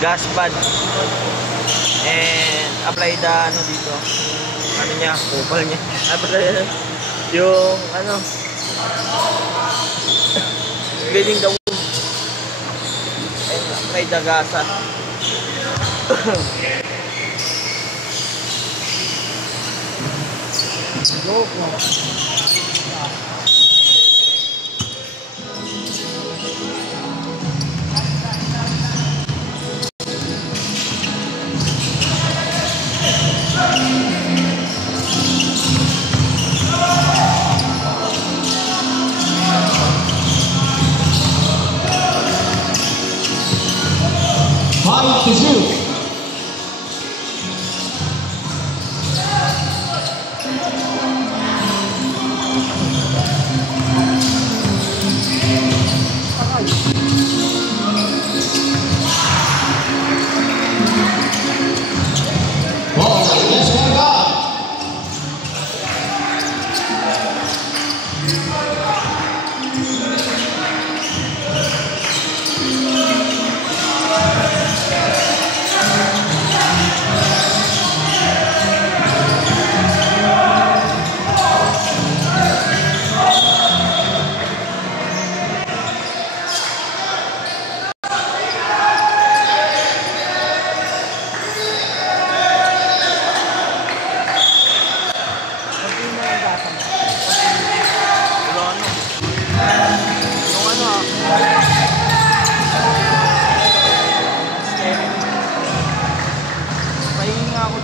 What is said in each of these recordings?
gas pad. And apply the ano dito. Ano niya, kupal niya. Yung ano, cleaning the wound. And apply the gasa. Fight to shoot.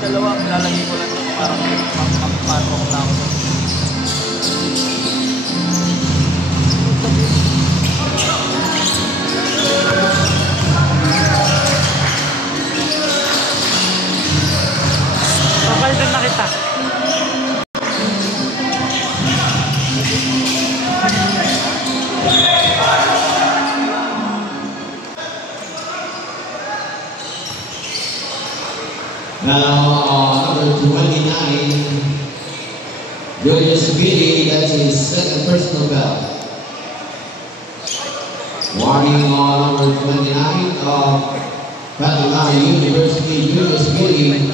Dalawa, lalagay ko lang ito para pang-pang-pang na ako. Papalitan na kita. Now, number 29, Julius Giddy, that's his second personal bell. Warning on number 29 of Patalana University, Julius Giddy,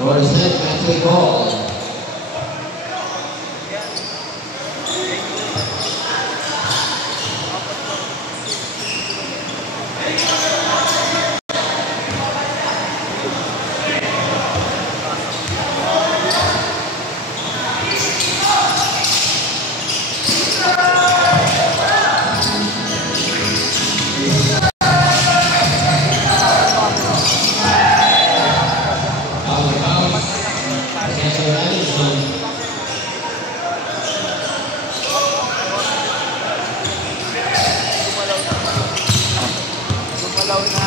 for a set match call. Gumalaw na